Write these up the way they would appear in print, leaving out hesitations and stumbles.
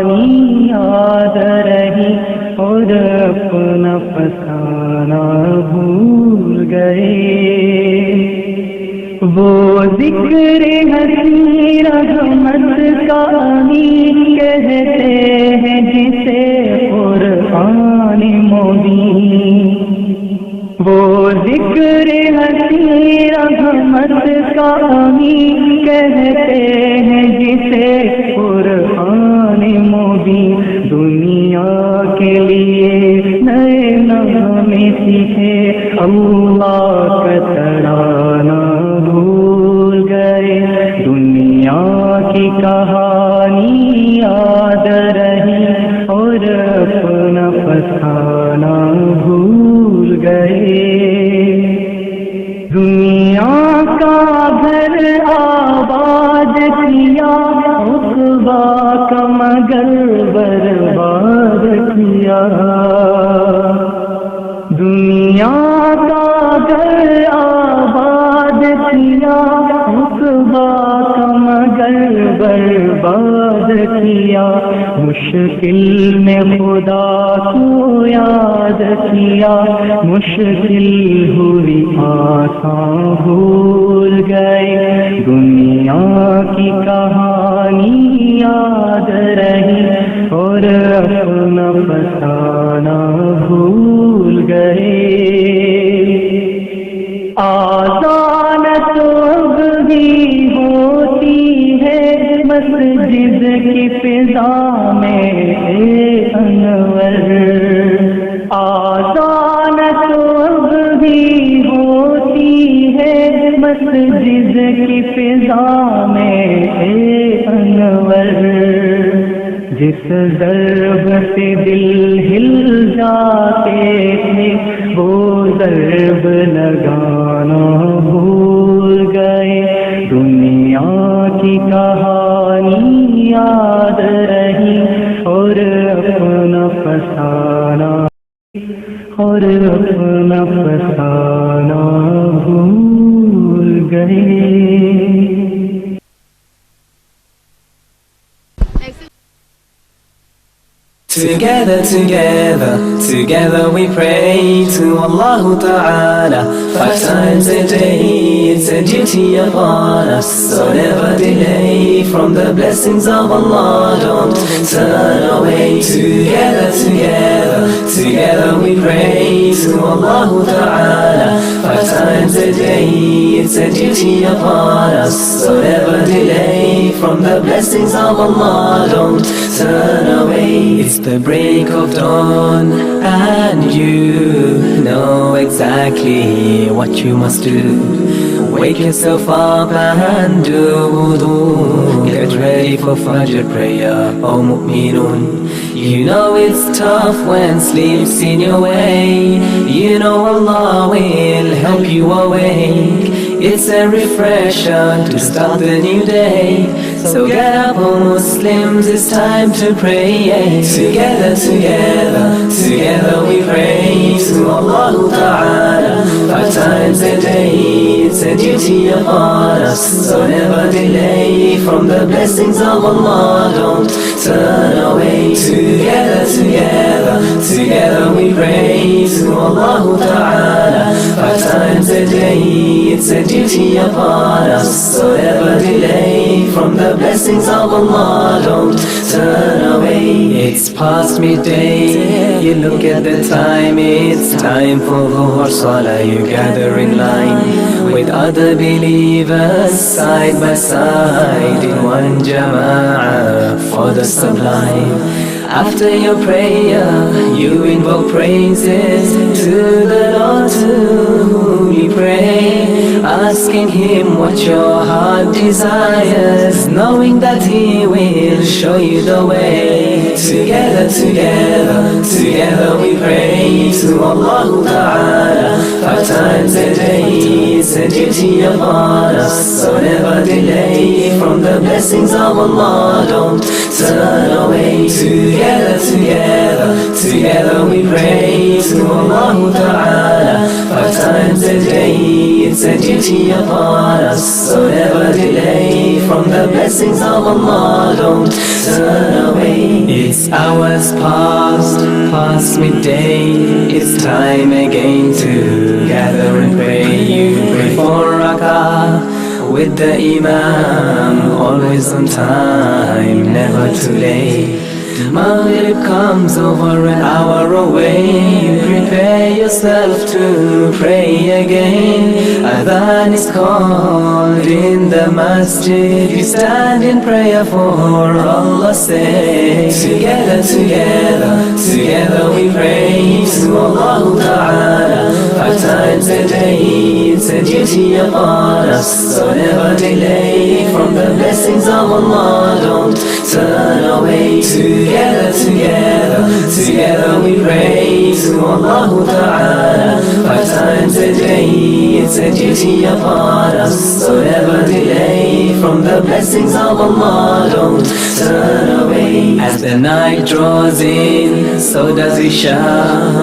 कहानी याद रही और अपना फसाना भूल गए। वो जिक्र हसी रहमत का अमीन कहते हैं जिसे कुरान मुबीन। वो जिक्र हसी रहमत का अमीन कहते हैं जिसे कुरान मुबीन। दुनिया के लिए नए नगमे सीखे अल्लाह का तराना भूल गए। दुनिया की कहानी याद रही और अपना फसाना भूल गए। दुनिया का घर आबाद किया उक़बा का मगर बर्बाद किया। दुनिया का घर आबाद किया उक़बा का मगर बर्बाद किया। मुश्किल में खुदा को याद किया, मुश्किल हुई आसान भूल गए। दुनिया की कहानी याद रही और अपना फसाना भूल गए। आज़ान तो अब भी होती है मस्जिद की फिजा में अनवर। आज़ान तो अब भी होती है मस्जिद की फिजा में अनवर। जिस ज़र्ब से दिल हिल जाते थे वो ज़र्ब लगाना भूल गए। दुनिया की कहानी याद रही और अपना फसाना भूल गए। Together, together, together we pray to Allah Ta'ala 5 times a day. It's a duty upon us, so never delay from the blessings of Allah. Don't turn away. Together, together, together we pray to Allah Ta'ala 5 times a day. It's a duty upon us, so never delay from the blessings of Allah. Don't turn away. It's the break of dawn and you know exactly what you must do. Wake yourself up and do wudu. Get ready for Fajr prayer, oh mu'minun. You know it's tough when sleep's in your way. You know Allah will help you awake. It's a refresher to start the new day. So get up, oh Muslims, it's time to pray. Together, together, together we pray to Allah Ta'ala 5 times a day. It's a duty upon us, so never delay from the blessings of Allah. Don't turn away. Together, together, together we pray to Allah Ta'ala 5 times a day. It's a duty upon us, so never delay from the blessings of Allah. Don't turn away. It's past midday, you look at the time, it's time for Dhuhr Salah. You gather in line with other believers side by side in one jama'ah for the sublime. After your prayer, you invoke praises to the Lord to whom you pray, asking Him what your heart desires, knowing that He will show you the way. Together, together, together we pray to Allah Ta'ala 5 times a day. It's a duty upon us, so never delay from the blessings of Allah. Don't turn away. Together, together, together we pray to Allah Ta'ala 5 times a day. it's a duty upon us. So never delay from the blessings of Allah, don't turn away. It's hours past midday, it's time again to gather and pray. You pray for rak'ah with the Imam, always on time, never too late. Maghrib comes over an hour away, prepare yourself to pray again. Adhan is called in the masjid, you stand in prayer for Allah's sake. Together we pray to Allah Ta'ala 5 times a day, it's a duty upon us. So never delay from the blessings of Allah, don't turn away. Together we pray to Allah Ta'ala 5 times a day, it's a duty upon us. So never delay from the blessings of Allah, don't turn away. As the night draws in, so does Isha,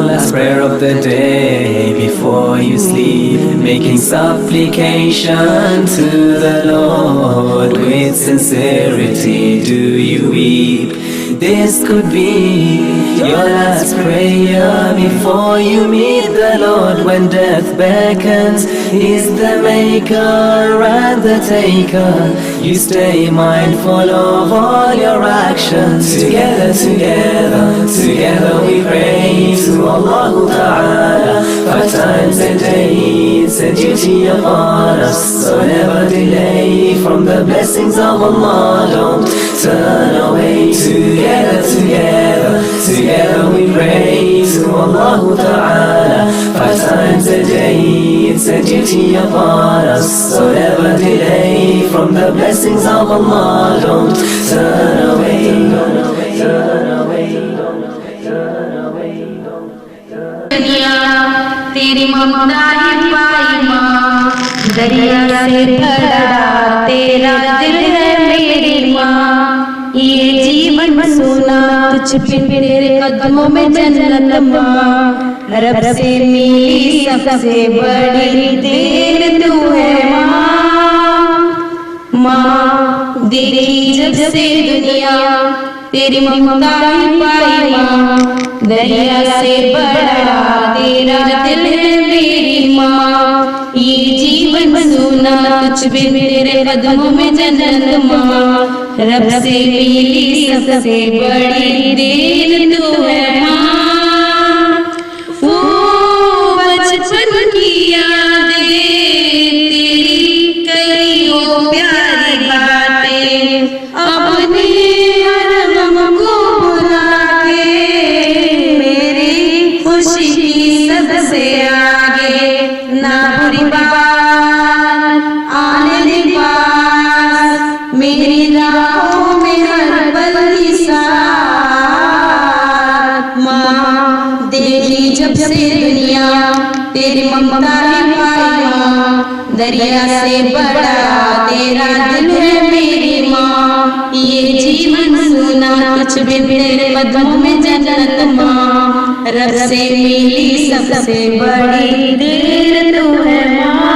last prayer of the day before you sleep, making supplication to the Lord with sincerity. Do you weep? This could be your last prayer before you meet the Lord. When death beckons, He's the maker and the taker. You stay mindful of all your actions. Together we pray to Allah Ta'ala 5 times a day, it's a duty upon us. So never delay from the blessings of Allah, don't turn away. Together we pray to Allah Ta'ala 5 times a day, it's a duty upon us. So never delay from the blessings of Allah, don't turn away. तेरी ममता ही पाई माँ, दरिया से भरा तेरा दिल है मेरी माँ। ये जीवन सुना तुझ बिन तेरे कदमों में जन्नत माँ। रब से मिली सबसे बड़ी देन तू है माँ। माँ देखी जब से दुनिया तेरी ममता ही पाई माँ, दरिया से बड़ा तेरा दिल है मेरी माँ। ये जीवन सुना तुझ बिन तेरे कदमों में जन्नत माँ। रब से मिली सबसे बड़ी देन तू है माँ। वो बचपन की यादें तेरी कई वो प्यारी बातें अपने हमको बुला के मेरी खुशी की सबसे आगे ना बुरी बात आने दे पास। मेरी राहों में हर पल की साथ माँ। देखी जब से दुनिया तेरी ममता ही पाई माँ, दरिया से बड़ा तेरा दिल है मेरी माँ। ये जीवन सुना तुझ बिन तेरे कदमों में जन्नत माँ। रब से मिली सबसे बड़ी देन तू है माँ।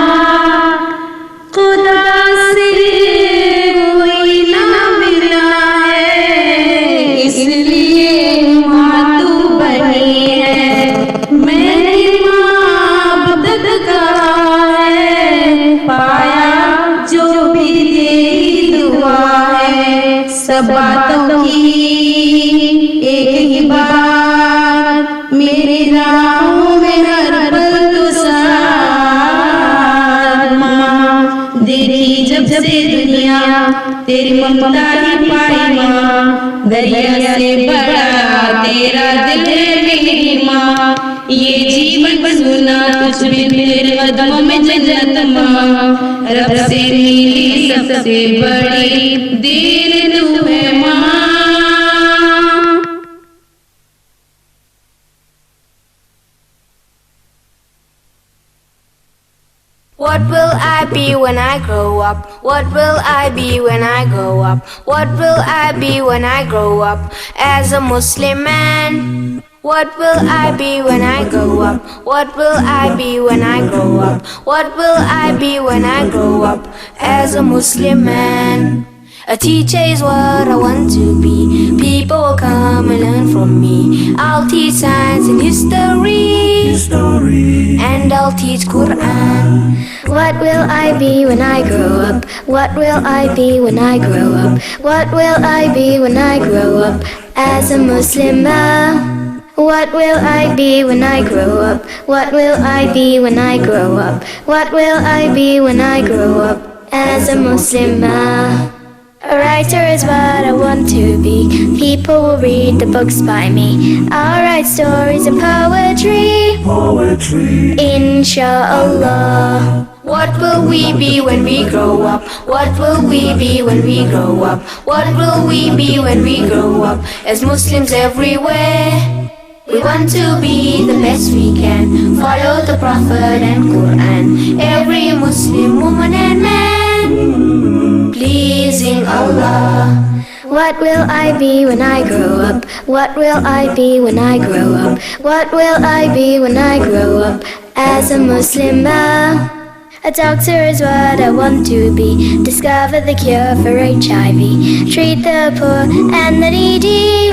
खुदा से कोई ना मिला है, इसलिए माँ तू बनी है। मेरी माँ अब तक कहा है, पाया जो भी तेरी दुआ है। सब बातों की एक ही बात, मेरी राहों में हर पल तू साथ माँ। देखी जब से दुनिया तेरी ममता ही पाई माँ, दरिया से बड़ा तेरा दिल है मेरी माँ। ये जीवन सुना तुझ बिन तेरे कदमों में जन्नत माँ। रब से मिली सबसे बड़ी देन तू है माँ। What will I be when I grow up? What will I be when I grow up? What will I be when I grow up? As a Muslim man, What will I be when I grow up? What will I be when I grow up? What will I be when I grow up as a Muslim man? A teacher is what I want to be. People will come and learn from me. I'll teach science and history. And I'll teach Quran. What will I be when I grow up? What will I be when I grow up? What will I be when I grow up as a Muslimah? What will I be when I grow up? What will I be when I grow up? What will I be when I grow up as a Muslimah? A writer is what I want to be. People will read the books by me. I'll write stories and poetry. Insha'Allah. What will we be when we grow up? What will we be when we grow up? What will we be when we grow up as Muslims everywhere? We want to be the best we can. Follow the Prophet and Quran. Every Muslim woman and man, pleasing Allah. What will I be when I grow up? What will I be when I grow up? What will I be when I grow up as a Muslimah? A doctor is what I want to be. Discover the cure for HIV. Treat the poor and the needy.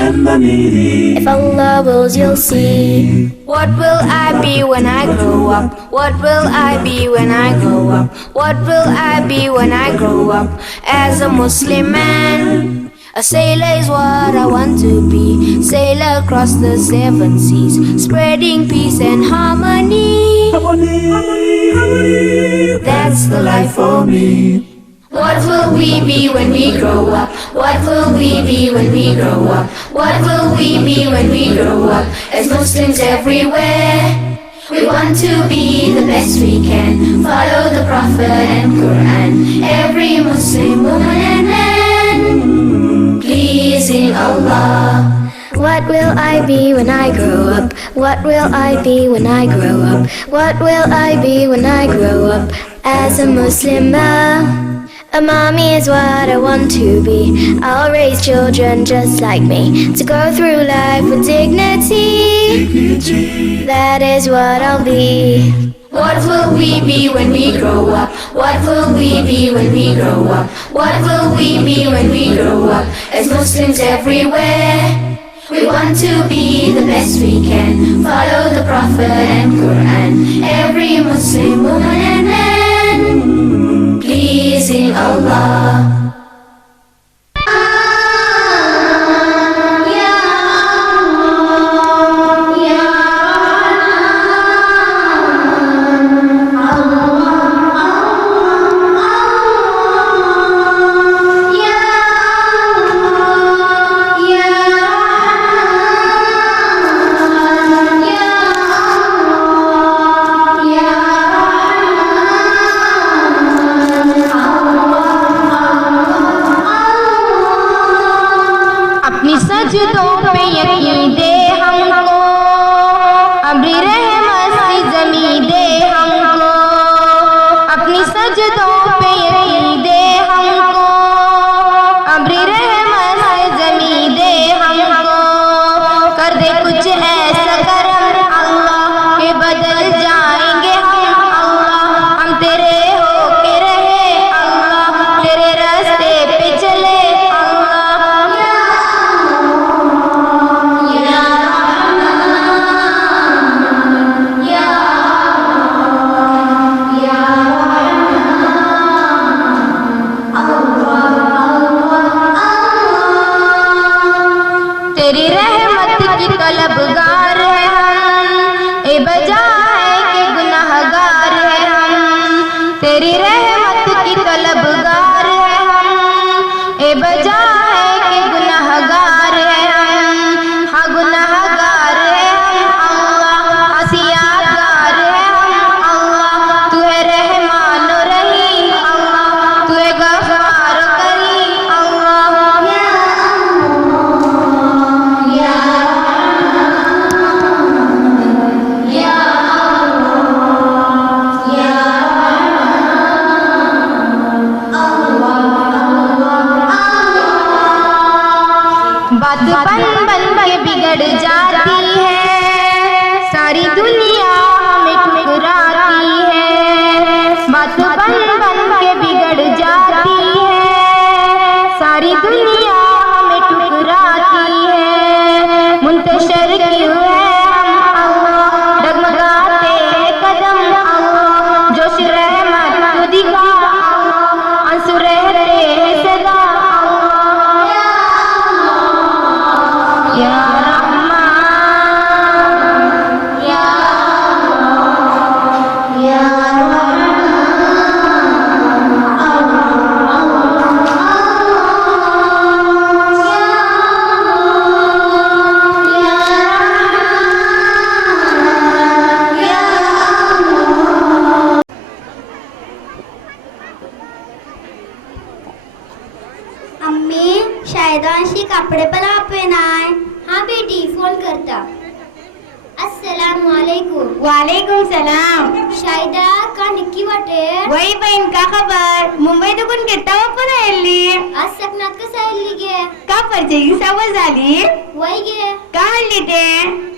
If Allah wills, you'll see. What will I be when I grow up? What will I be when I grow up? What will I be when I grow up as a Muslim man? A sailor is what I want to be. Sailor across the 7 seas, spreading peace and harmony. That's the life for me. What will we be when we grow up? What will we be when we grow up? What will we be when we grow up as Muslims everywhere? We want to be the best we can. Follow the Prophet and Quran. Every Muslim woman and man, pleasing Allah. What will I be when I grow up? What will I be when I grow up? What will I be when I grow up as a Muslimah? A mommy is what I want to be. I'll raise children just like me, to go through life with dignity. That is what I'll be. What will we be when we grow up? What will we be when we grow up? What will we be when we grow up as Muslims everywhere? We want to be the best we can. Follow the Prophet and Quran. Every Muslim woman and man, pleasing Allah. सजदों पे यकीन दे हमको, अब्री रहमत से ज़मीं दे हमको। अपनी सजदों पे यकीन दे हमको, अब्री रहमत से ज़मीं दे हमको। कर दे कुछ ऐसा करम अल्लाह के बदल जाएंगे हम अल्लाह। हम तेरे होके रहे अल्लाह, तेरे रास्ते पे चले तेरी रहमत की तलबगार है हम, ए बजा है कि गुनाहगार है हम। तेरी रहमत की तलबगार है हम, ए बजा है कि गुनाहगार है हम। हाँ गुनाहगार है हम अल्लाह, हसियागार है हम अल्लाह। तू है रहमान और रहीम अल्लाह, तू है गफ्फार और करीम अल्लाह। बात बन बन के बिगड़ जाती है, सारी दुनिया हमें ठुकराती है, बात बन बन के बिगड़ जाती है। सारी दुनिया हमें ठुकराती है, मुंतशर क्यों है हम अल्लाह, डगमगाते कदम अल्लाह, जोश रहमत को दिखा अल्लाह, आंसू रहते सदा अल्लाह। या अम्मी शायदांशी कपडे पण आपणाय. हाँ बेटी फोन करता. अस्सलाम वालेकुम. वालेकुम सलाम. शायदा का निक्की वाटे. वही बहीण का खबर, मुंबई दुखून केव्हा पण आली. आज सकनात कसा आली गे. का परिचय सवय झाली. वय गे का आणली ते.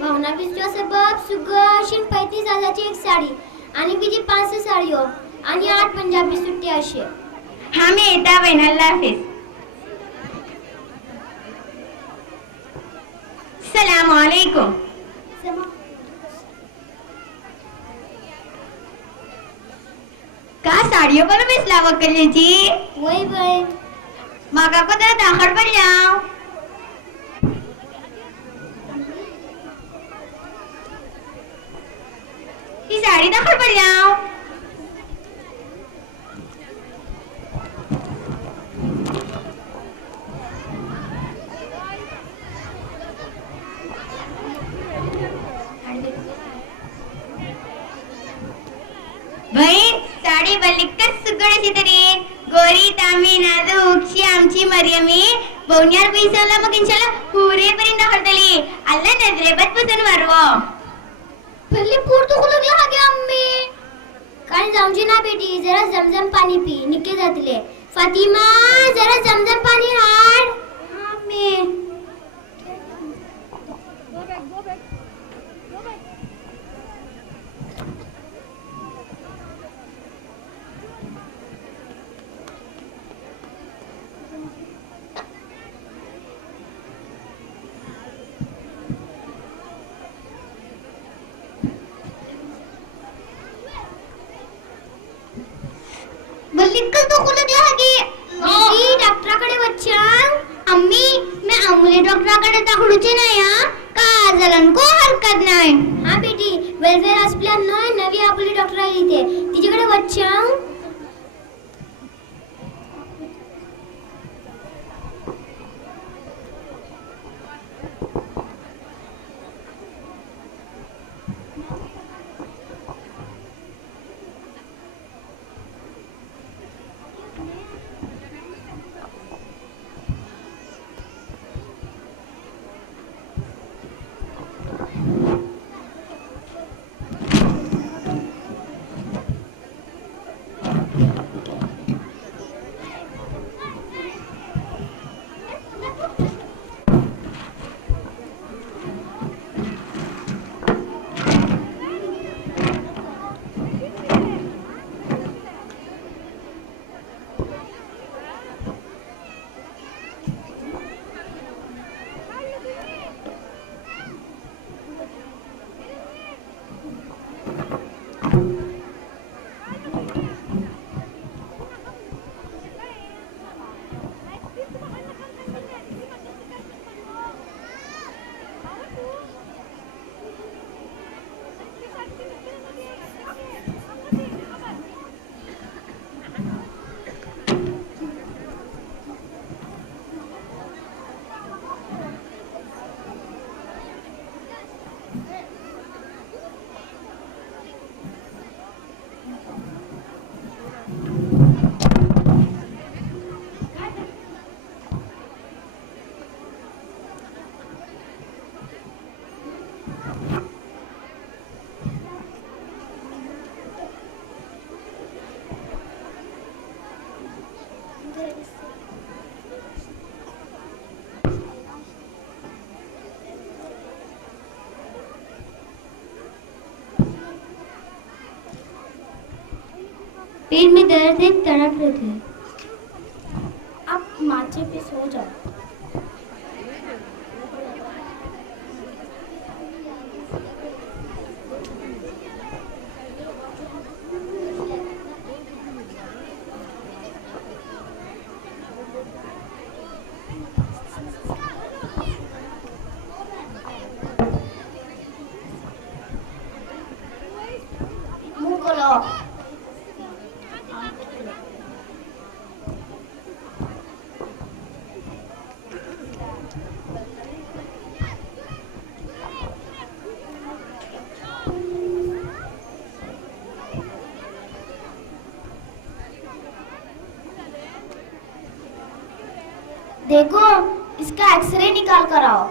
भावना विश्वास सबब सुगशीन 35,000ची एक साडी आणि बीजी 500 साडीओ आणि 8 पंजाबी सुट्टी असे. हा मी येता बहीण. अल्लाह हाफिज. सलाम वालेकुम. का साडियो पण बेसला वकल्याची. वय वय मागा कोणता दाखड पडल्या. ही साडी दाखड पडल्या. बहीण साडी बलिकच सुगडची तरी गोरी तांबी नाजूक शी आमची मरियमी बोन्यार पैसाला मग इंशाल्लाह पुरे परिंदा करतली. अल्लाह नजरेबत पसन मारवो. पल्ली पोट तो लागला हा गे अम्मी. काय जाऊची ना बेटी, जरा जमजम पाणी पी, निके जातले. फातिमा जरा जमजम पाणी हाड. हाँ अम्मी. बल्लिकल तो लागला हा गे. बेटी डॉक्टराकडे वच्चा. अम्मी मैं अमूल्य डॉक्टराकडे दाखवूचे नाही हा. का झालं को हरकत नाही. हाँ बेटी वेलफेयर हॉस्पिटल नवी आपली डॉक्टर आली ते तिच्याकडे वच्चा. पेट में दर्द है, तड़प रहे थे। आप माथे पे सो जाओ। मुंह खोलो। देखो, इसका एक्सरे निकाल कर आओ।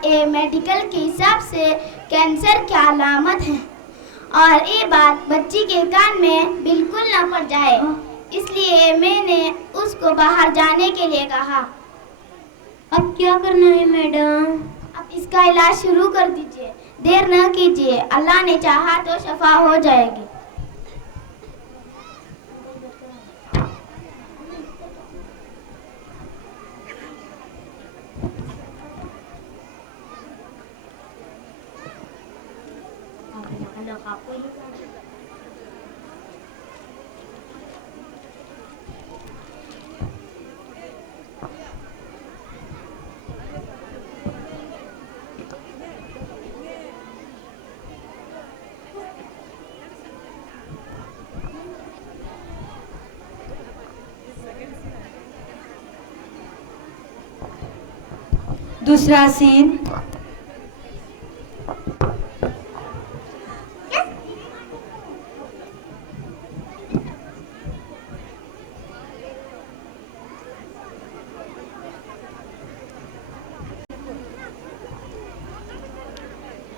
ये मेडिकल के हिसाब से कैंसर की अलामत है और ये बात बच्ची के कान में बिल्कुल न पड़ जाए, इसलिए मैंने उसको बाहर जाने के लिए कहा। अब क्या करना है मैडम? अब इसका इलाज शुरू कर दीजिए, देर न कीजिए, अल्लाह ने चाहा तो शफा हो जाएगी। दूसरा सीन।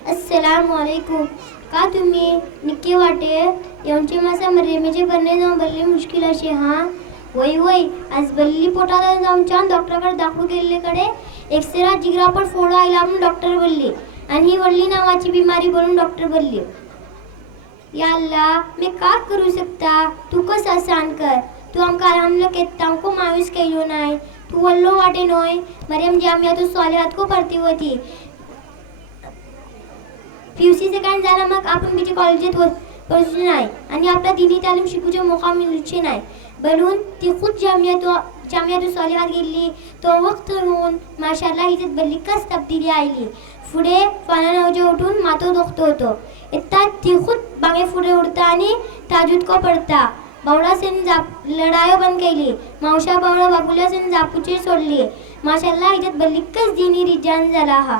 अस्सलामुअलैकुम। का तुम्ही निक्के वाटे यांचे मासा रेमेचे बरणे जाऊन बल्ली मुश्किल अशी हा? वय वय आज बल्ली पोटाला जाऊन छान डॉक्टरकडे दाखवू गेलेकडे एक्सरा जिगरापर फोडा आयला म्हणून डॉक्टर बोलली आणि ही वडली नावाची बिमारी बोलून डॉक्टर बोलली। या अल्लाह, मैं का करू सकता? तू कस आसान कर। तू आमका हम लोग केता को मायूस केलो नाही। तू वल्लो वाटे नोय मरियम जामिया तो सालिहात को पढ़ती होती। पीयूसी सेकंड झाला मग आपण बीचे कॉलेजात पोहोचले नाही आणि आपला दिनी तालीम शिकूचे मोका मिळूचे नाही बनून ती खुद जामियात सालिहात गेली तो वक्त होऊन माशाल्लाह हिच्यात बल्लिकच तब्दीली आली। पुढे फानानावजे उठून मातो दुखतो होतो इतना ती खुद बागे पुढे उडता आणि ताजूद को पडता बावडा सेन लढायो बंद केली। मावशा बावडा बाबुल्या सेन जापूचे सोडली। माशाल्लाह हिच्यात बल्लिकच दिनी रिजान झाला हा।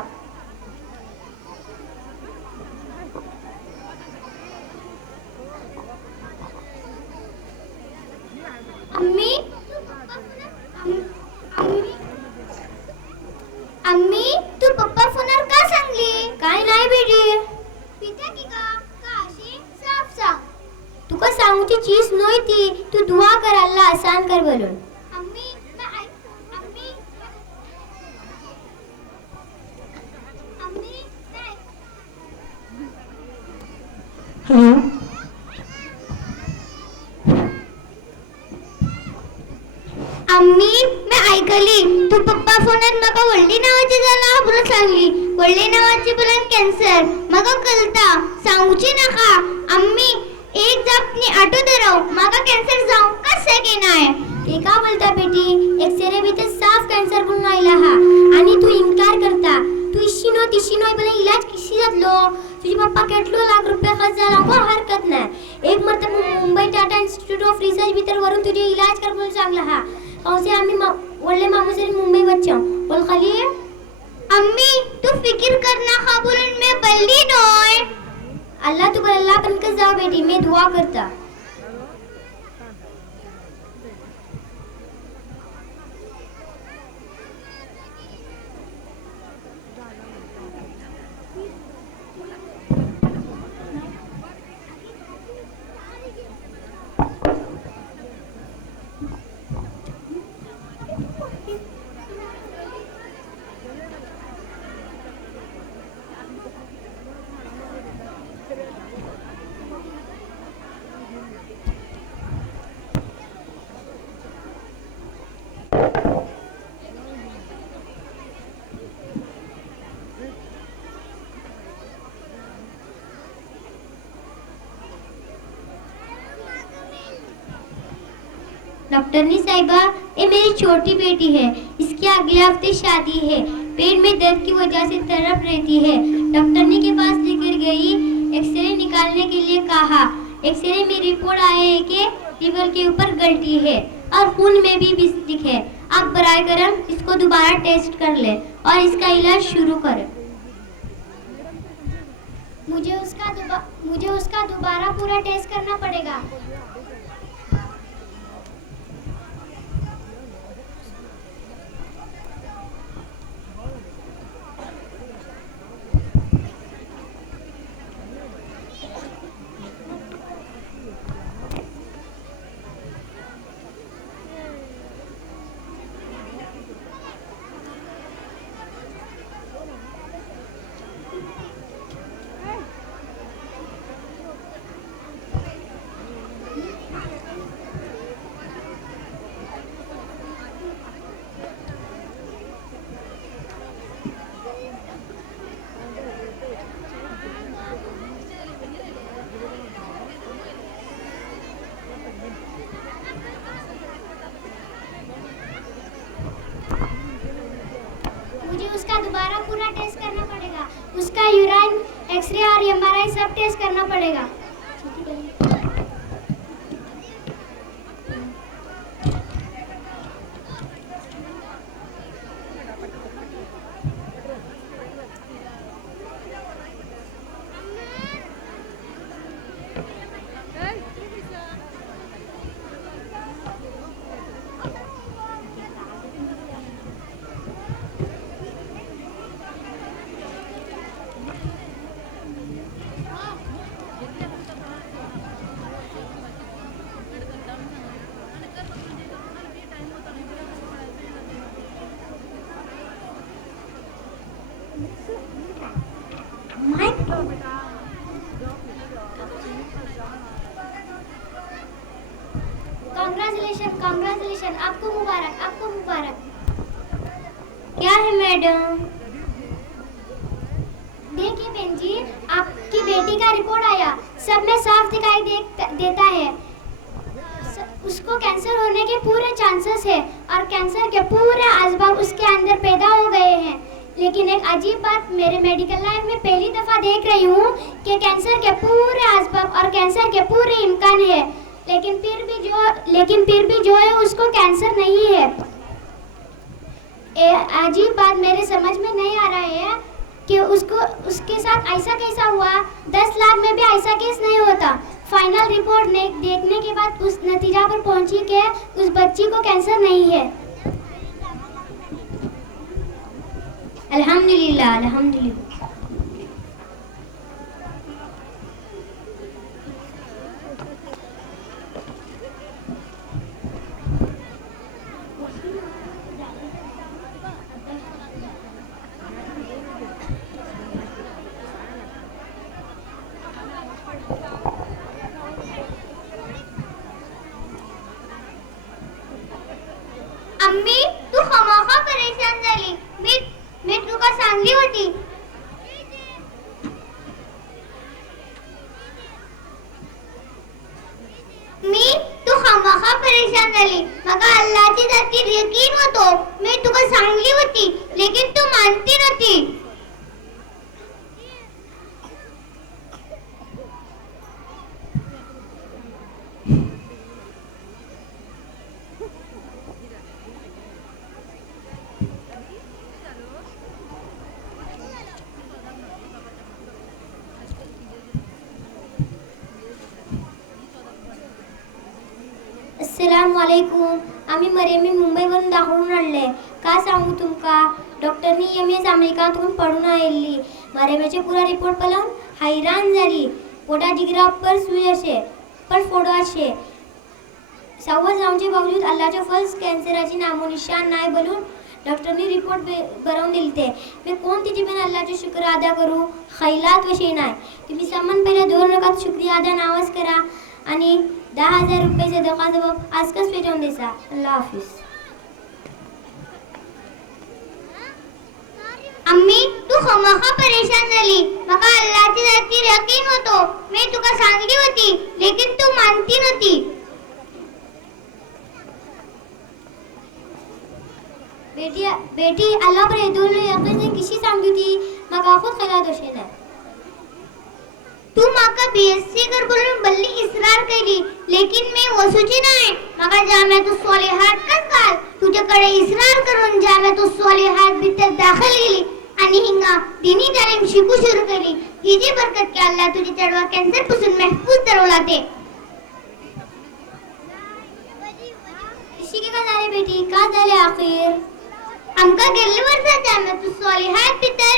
अम्मी अम्मी तू पप्पा फोनवर का सांगली? काय नाही बेटी पिता की का अशी साफ सांग। तुका सांगूची चीज नोय ती तू दुआ कर अल्लाह आसान कर बोलून। अम्मी अम्मी मैं ऐकली तू पप्पा फोनात मका वडली नावाची झाला बोलत सांगली। वडली नावाची बोलन कॅन्सर मका कळता सांगूची नका। अम्मी एक जापनी आटो धरव मका कॅन्सर जाऊ कसे की नाही? ते का बोलता बेटी एक्सरे भी तर साफ कॅन्सर म्हणून आयला हा आणि तू इन्कार करता। तू इशिनो तिशिनो बोले इलाज किसी जातलो? तुझे पप्पा केटलो लाख रुपये खर्च झाला को हरकत नाही। एक मरतब Mumbai Tata institute of research भीतर वरून तुझे इलाज कर बोल सांगला हा। कौन से आम्ही वडले मामू से मुंबई बच्चा बोल खाली अम्मी तू फिक्र करना खा बोलन मैं बल्ली नोय। अल्लाह तू अल्लाह बनकर जाओ बेटी मैं दुआ करता। डॉक्टरनी साहिबा, ये मेरी छोटी बेटी है, इसके अगले हफ्ते शादी है, पेट में दर्द की वजह से तड़प रहती है। डॉक्टरनी के पास लेकर गई, एक्सरे निकालने के लिए कहा। एक्सरे में रिपोर्ट आया है कि लीवर के ऊपर गलती है और खून में भी मिस्टेक है। आप बराए करम इसको दोबारा टेस्ट कर ले और इसका इलाज शुरू करें। मुझे उसका दोबारा पूरा टेस्ट करना पड़ेगा। उसका दोबारा पूरा टेस्ट करना पड़ेगा। उसका यूरिन, एक्सरे और एमआरआई सब टेस्ट करना पड़ेगा। कांग्रेचुलेशन, आपको मुबारक, आपको मुबारक। क्या है मैडम? देखिए बहन जी, आपकी बेटी का रिपोर्ट आया, सब में साफ दिखाई देता है उसको कैंसर होने के पूरे चांसेस है और कैंसर के पूरे असबाब उसके अंदर पैदा हो गए हैं। लेकिन एक अजीब बात मेरे मेडिकल लाइफ में पहली दफा देख रही हूँ कि कैंसर के पूरे असबाब और कैंसर के पूरे इम्कान है, लेकिन फिर भी जो है उसको कैंसर नहीं है। अजीब बात मेरे समझ में नहीं आ रहा है कि उसके साथ ऐसा कैसा हुआ। 10 लाख में भी ऐसा केस नहीं होता। फाइनल रिपोर्ट देखने के बाद उस नतीजा पर पहुंची कि उस बच्ची को कैंसर नहीं है। अल्हम्दुलिल्लाह, अल्हम्दुलिल्लाह। अम्मी, तू खमाखा परेशान झाली। मी तुका सांगली होती। मी तू खमाखा परेशान झाली। मका अल्लाहची जाती यकीन होतो। मी तुका सांगली होती, लेकिन तू मानती नव्हती। अस्सलाम वालेकुम। आम्ही मरेमी मुंबईवरून दाखवून आणले। का सांगू तुमका, डॉक्टरनी एमएस अमेरिकातून पडून आयली। मरेमेचे पुरा रिपोर्ट पळोवन हैरान झाली। पोटा जिगरापर सुई असे पण फोडो असे सव्वा जाऊनचे बावजूद अल्लाहच्या फर्स्ट कॅन्सराची नामोनिशान नाही बोलून डॉक्टरनी रिपोर्ट बरवून दिलते। मी कोण तिची पण अल्लाहचे शुक्र अदा करू, खैलात वशे नाही। तुम्ही समान पहिले 2 रकात शुक्रिया अदा नावाज करा आणि 10,000 रुपये सदका जबाब आजकाच पेटवून देसा। अल्लाह हाफिज। अम्मी, तू खमाखा परेशान झाली। मका अल्लाहची जाती यकीन होतो। मी तुका सांगली होती, लेकिन तू मानती नव्हती। बेटी अल्लाह पर दोन यकीन किशी सांगली होती माका खुद खैला दोषे नाही तू माका बीएससी कर बोलून बल्ली इसरार केली लेकिन मी वसूची नाही माका जामियातुस सॉलिहात कस घाल तुझ्याकडे इसरार करून जामियातुस सॉलिहात भीतर दाखल केली आणि हिंगा दिनी तालीम शिकू सुरू केली ही जी बरकत के अल्लाह तुझी चढवा कॅन्सर पासून महफूज करवला ते शिके का झाले बेटी का झाले आखिर आमका गेल्या वर्षात जामियातुस सॉलिहात भीतर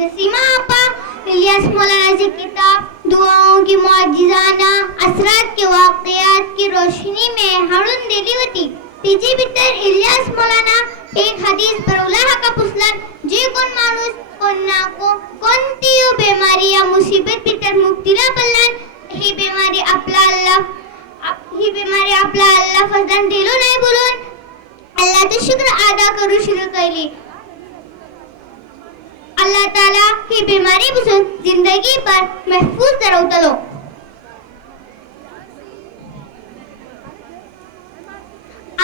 नसीमा आपा इलियास मौलाना की किताब दुआओं की मुआजिजाना असरात के वाक़यात की रोशनी में हाडून दिली होती तिची भीतर इलियास मौलाना एक हदीस बरवला हका पुसलान जे कोण माणूस कोणा को कोणती बेमारी या मुसीबत भीतर मुक्तीला पडलान ही बेमारी आपला अल्लाह फजदान दिलो नाही बोलून अल्लाहचे शुक्र अदा करू शुरू केली अल्लाह ताला ही बीमारी पासून जिंदगी पर महफूज करवतलो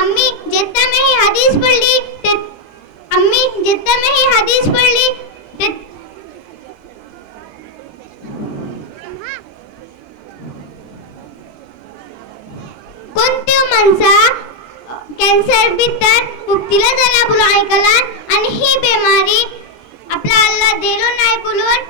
अम्मी जितना मैं ही हदीस पढ़ली ते कोणत्या माणसा कॅन्सर भीतर मुक्तीला झाला बोलून ऐकलान आणि ही बीमारी आपला अल्लाह दिलो नाही बोलून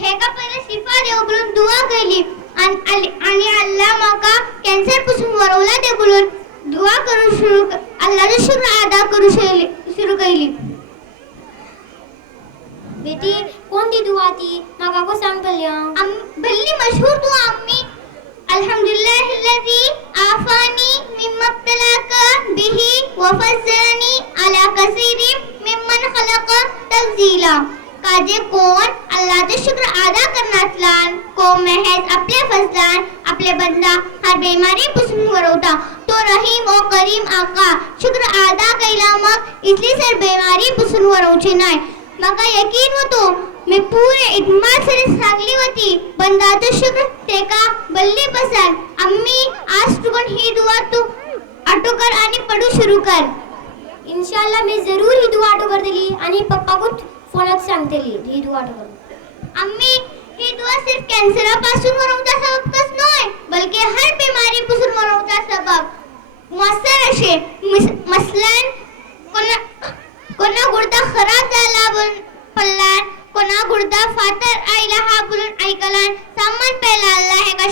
हे का पहिले शिफा देव बोलून दुआ केली आणि अल्लाह माका कॅन्सर पासून वरवला दे बोलून दुआ करू शुरू अल्लाहचे शुक्र अदा करू शुरू केली बेटी कोणती दुआ ती माका को सांग भल्ली मशहूर दुआ अम्मी अल्हम्दुलिल्लाहिल्लज़ी आफानी मिम्मा इब्तलाका बिही व फज़्ज़लनी अला कसीरिन मिम्मन खलक तफजीला काजे कोण अल्लाहचे शुक्र अदा करनातलान को महज आपले फजलान आपले बंदा हर बीमारी पासून वरवता तो रहीम व करीम आका शुक्र अदा केला मग इतली सर बीमारी पासून वरवचे नाही मका यकीन होतो मी पूरे इतमाद से सांगली होती बंदाचे शुक्र तेका बल्ली पसंद अम्मी आज तुकन ही दुआ तू आटो कर आणि पडू शुरू कर इंशाल्लाह मी जरूर ही दुआ आटो कर दिली आणि पप्पा को फोनात सांगतेली ही दुआ आटो कर अम्मी ही दुआ सिर्फ कॅन्सर पासून वरवता सबब कस नाही बल्कि हर बीमारी पासून वरवता सबब मुअस्सर अशे मसलन कोणा गुर्दा खराब झाला पडलान कोणा गुर्दा फातर आईला हा बोलून ऐकलान सामान पहिला अल्लाह हे का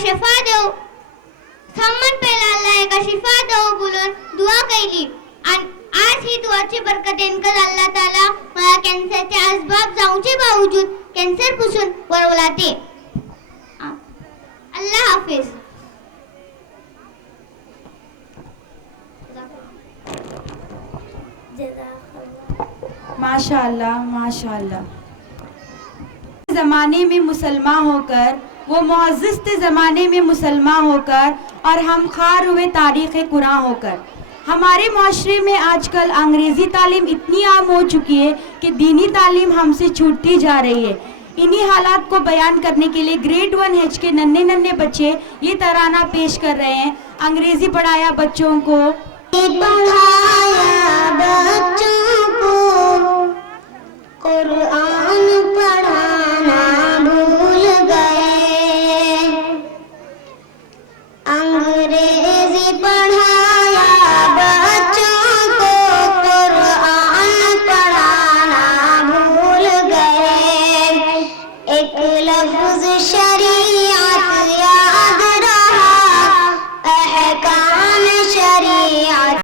शिफा देव बोलून दुआ केली आणि आज ही दुआची बरकत इनकल अल्लाह ताला मला कॅन्सरचे असबाब जाऊचे बावजूद कॅन्सर पासून वरवला ते अल्लाह हाफिज माशाअल्लाह माशाअल्लाह ज़माने में मुसलमान होकर वो मुअज़्ज़िज़ ज़माने में मुसलमान होकर और हम खार हुए तारीख़ कुरान होकर हमारे माशरे में आजकल अंग्रेज़ी तालीम इतनी आम हो चुकी है कि दीनी तालीम हमसे छूटती जा रही है। इन्हीं हालात को बयान करने के लिए ग्रेड 1H के नन्हे नन्हे बच्चे ये तराना पेश कर रहे हैं। अंग्रेज़ी पढ़ाया बच्चों को कुरान पढ़ा